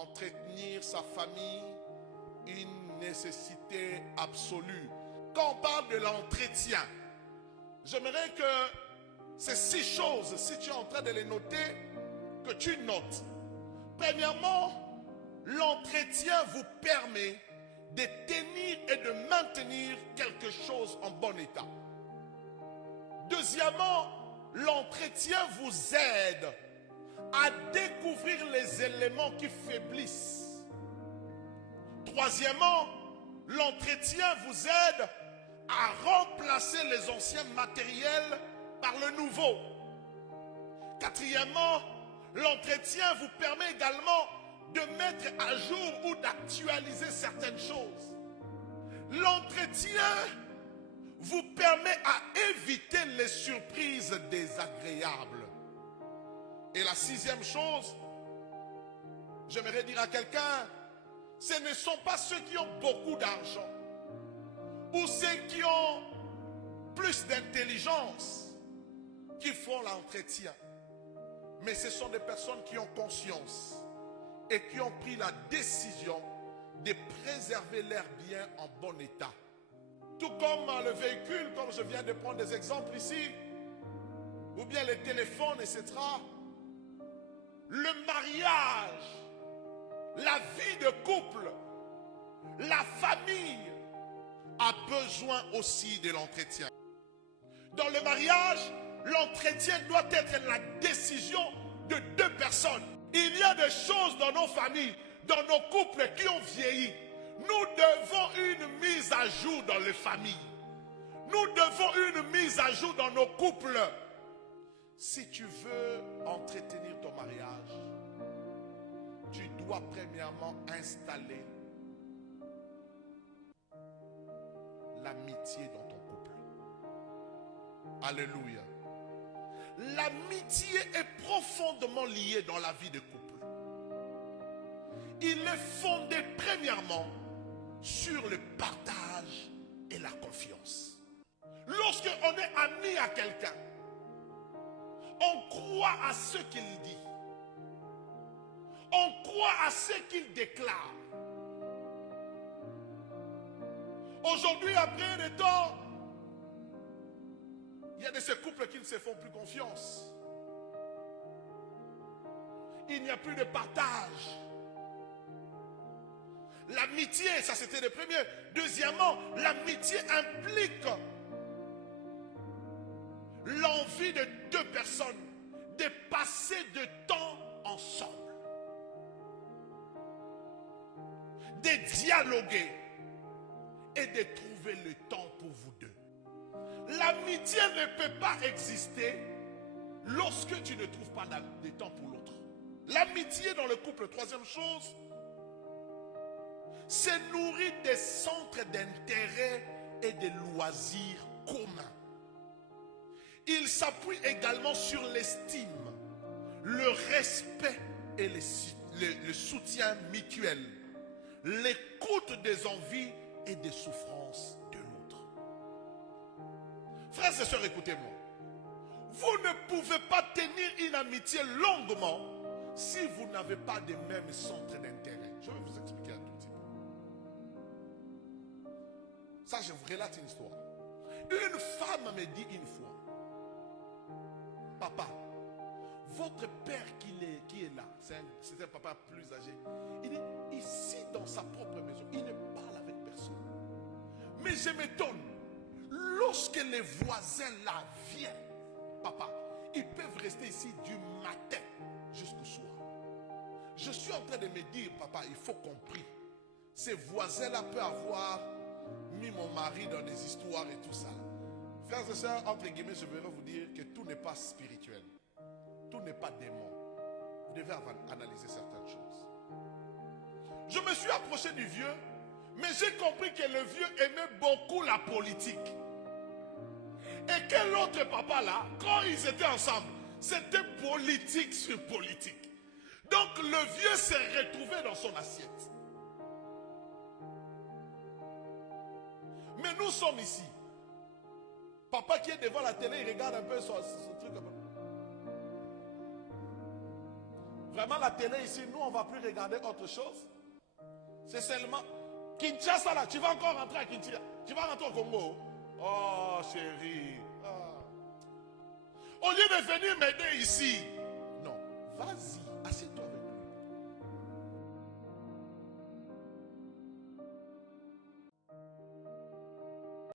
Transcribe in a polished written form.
entretenir sa famille, une nécessité absolue. Quand on parle de l'entretien, j'aimerais que ces 6 choses, si tu es en train de les noter, que tu notes. Premièrement, l'entretien vous permet de tenir et de maintenir quelque chose en bon état. Deuxièmement, l'entretien vous aide à découvrir les éléments qui faiblissent. Troisièmement, l'entretien vous aide à remplacer les anciens matériels par le nouveau. Quatrièmement, l'entretien vous permet également de mettre à jour ou d'actualiser certaines choses. L'entretien vous permet à éviter les surprises désagréables. Et la 6e chose, j'aimerais dire à quelqu'un, ce ne sont pas ceux qui ont beaucoup d'argent ou ceux qui ont plus d'intelligence qui font l'entretien. Mais ce sont des personnes qui ont conscience et qui ont pris la décision de préserver leurs biens en bon état. Tout comme le véhicule, comme je viens de prendre des exemples ici, ou bien les téléphones, etc. Le mariage, la vie de couple, la famille a besoin aussi de l'entretien. Dans le mariage, l'entretien doit être la décision de 2 personnes. Il y a des choses dans nos familles, dans nos couples qui ont vieilli. Nous devons une mise à jour dans les familles. Nous devons une mise à jour dans nos couples. Si tu veux entretenir ton mariage, tu dois premièrement installer l'amitié dans ton couple. Alléluia. L'amitié est profondément liée dans la vie de couple. Il est fondé premièrement sur le partage et la confiance. Lorsque on est ami à quelqu'un, on croit à ce qu'il dit. On croit à ce qu'il déclare. Aujourd'hui, après des temps, il y a de ces couples qui ne se font plus confiance. Il n'y a plus de partage. L'amitié, ça c'était le premier. Deuxièmement, l'amitié implique l'envie de 2 personnes de passer du temps ensemble, de dialoguer et de trouver le temps pour vous deux. L'amitié ne peut pas exister lorsque tu ne trouves pas de temps pour l'autre. L'amitié dans le couple, 3e chose, se nourrit des centres d'intérêt et de loisirs communs. Il s'appuie également sur l'estime, le respect et le soutien mutuel, l'écoute des envies et des souffrances de l'autre. Frères et sœurs, écoutez-moi. Vous ne pouvez pas tenir une amitié longuement si vous n'avez pas de mêmes centres d'intérêt. Je vais vous expliquer un tout petit peu. Ça, je vous relate une histoire. Une femme me dit une fois, papa, votre père qui est là, c'est un papa plus âgé, il est ici dans sa propre maison, il ne parle avec personne. Mais je m'étonne, lorsque les voisins là viennent, papa, ils peuvent rester ici du matin jusqu'au soir. Je suis en train de me dire, papa, il faut qu'on prie. Ces voisins-là peuvent avoir mis mon mari dans des histoires et tout ça. Frères et sœurs, entre guillemets, je voudrais vous dire que tout n'est pas spirituel. Tout n'est pas démon. Vous devez analyser certaines choses. Je me suis approché du vieux, mais j'ai compris que le vieux aimait beaucoup la politique. Et que l'autre papa là, quand ils étaient ensemble, c'était politique sur politique. Donc le vieux s'est retrouvé dans son assiette. Mais nous sommes ici. Papa qui est devant la télé, il regarde un peu son truc. Vraiment, la télé ici, nous, on ne va plus regarder autre chose. C'est seulement... Kinshasa, là, tu vas encore rentrer à Kinshasa. Tu vas rentrer au Congo. Oh, chérie. Ah. Au lieu de venir m'aider ici. Non, vas-y, assieds-toi avec